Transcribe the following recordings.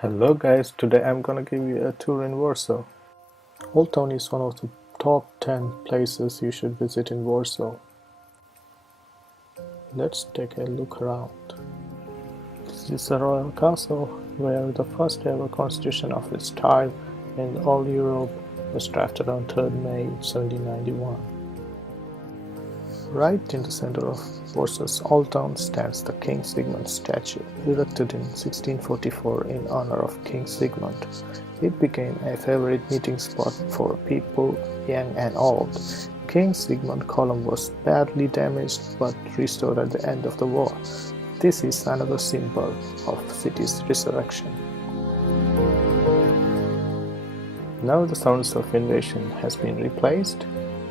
Hello guys, today I'm gonna give you a tour in Warsaw. Old Town is one of the top 10 places you should visit in Warsaw. Let's take a look around. This is a royal castle where the first ever constitution of its time in all Europe was drafted on 3rd May 1791. Right in the center of Warsaw's Old Town stands the King Sigmund statue, erected in 1644 in honor of King Sigmund. It became a favorite meeting spot for people young and old. King Sigmund column was badly damaged but restored at the end of the war. This is another symbol of the city's resurrection. Now the sounds of invasion has been replaced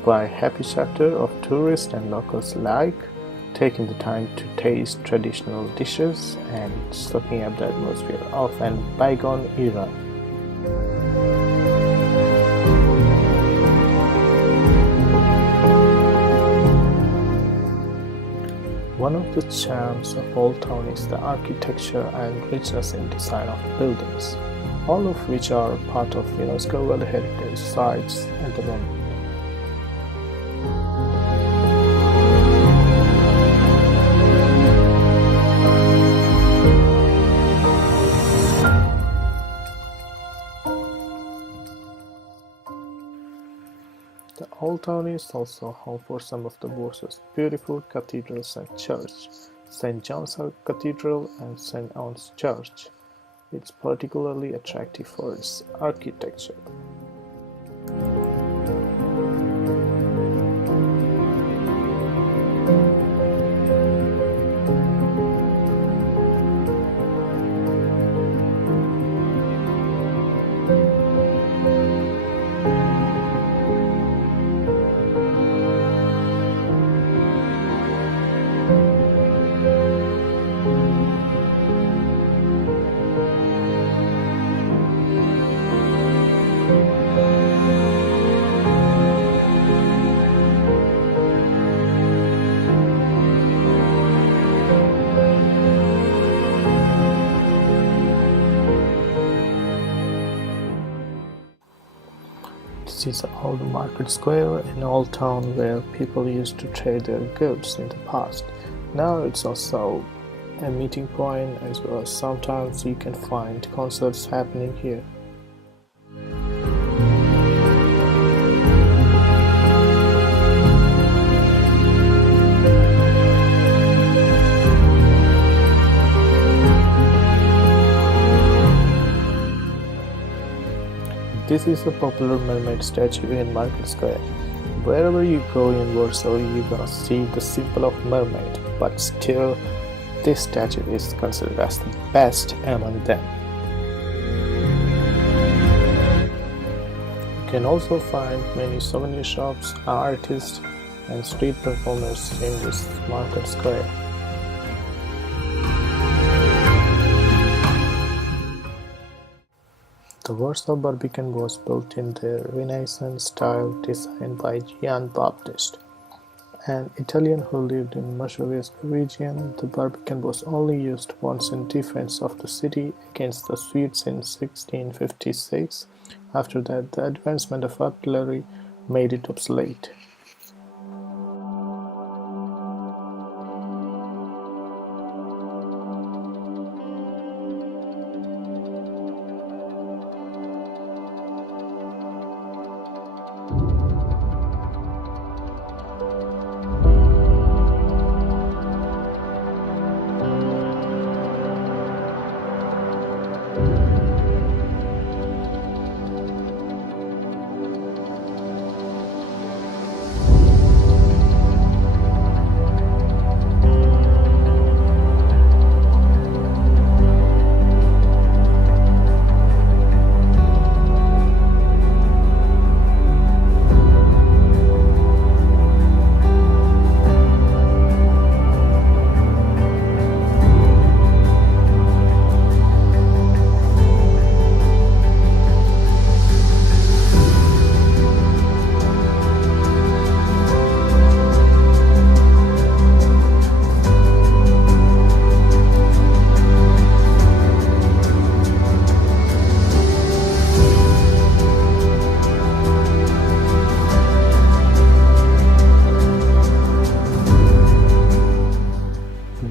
by a happy chapter of tourists and locals alike, taking the time to taste traditional dishes and soaking up the atmosphere of an bygone era. One of the charms of Old Town is the architecture and richness in design of buildings, all of which are part of UNESCO World Heritage Sites at the moment. The Old Town is also home for some of the Warsaw's beautiful cathedrals and churches, St. John's Cathedral and St. Anne's Church. It's particularly attractive for its architecture. This is the old market square in Old Town where people used to trade their goods in the past. Now it's also a meeting point, as well as sometimes you can find concerts happening here. This is a popular mermaid statue in Market Square. Wherever you go in Warsaw, you're gonna see the symbol of mermaid, but still, this statue is considered as the best among them. You can also find many souvenir shops, artists, and street performers in this Market Square. The Warsaw Barbican was built in the Renaissance style designed by Jan Baptist, an Italian who lived in Masovia region. The Barbican was only used once in defense of the city against the Swedes in 1656. After that, the advancement of artillery made it obsolete.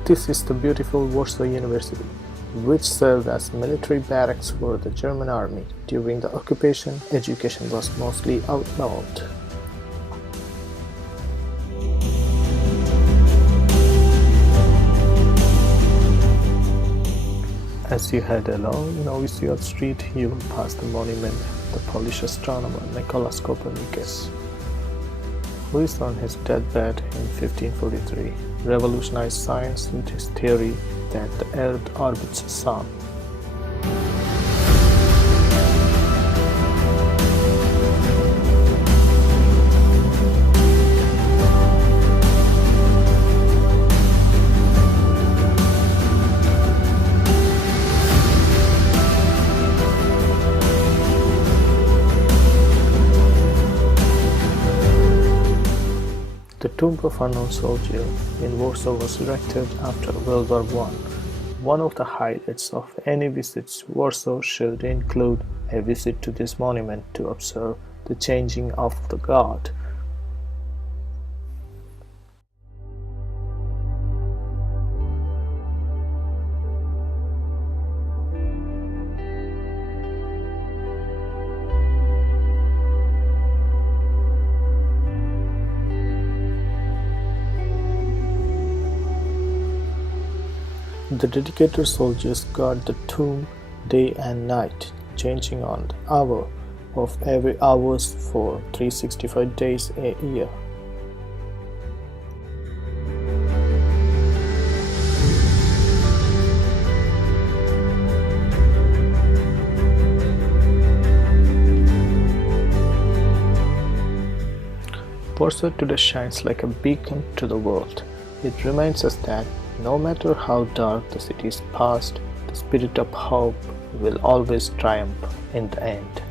This is the beautiful Warsaw University, which served as military barracks for the German army. During the occupation, education was mostly outbound. As you head along Novi Sad Street, you will pass the monument, the Polish astronomer Nicholas Copernicus, who is on his deathbed in 1543, revolutionized science with his theory that the Earth orbits the Sun. The tomb of unknown soldier in Warsaw was erected after World War I. One of the highlights of any visit to Warsaw should include a visit to this monument to observe the changing of the guard. The dedicated soldiers guard the tomb day and night, changing on the hour of every hours for 365 days a year. Warsaw today shines like a beacon to the world. It reminds us that no matter how dark the city's past, the spirit of hope will always triumph in the end.